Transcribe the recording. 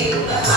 Thank okay. you.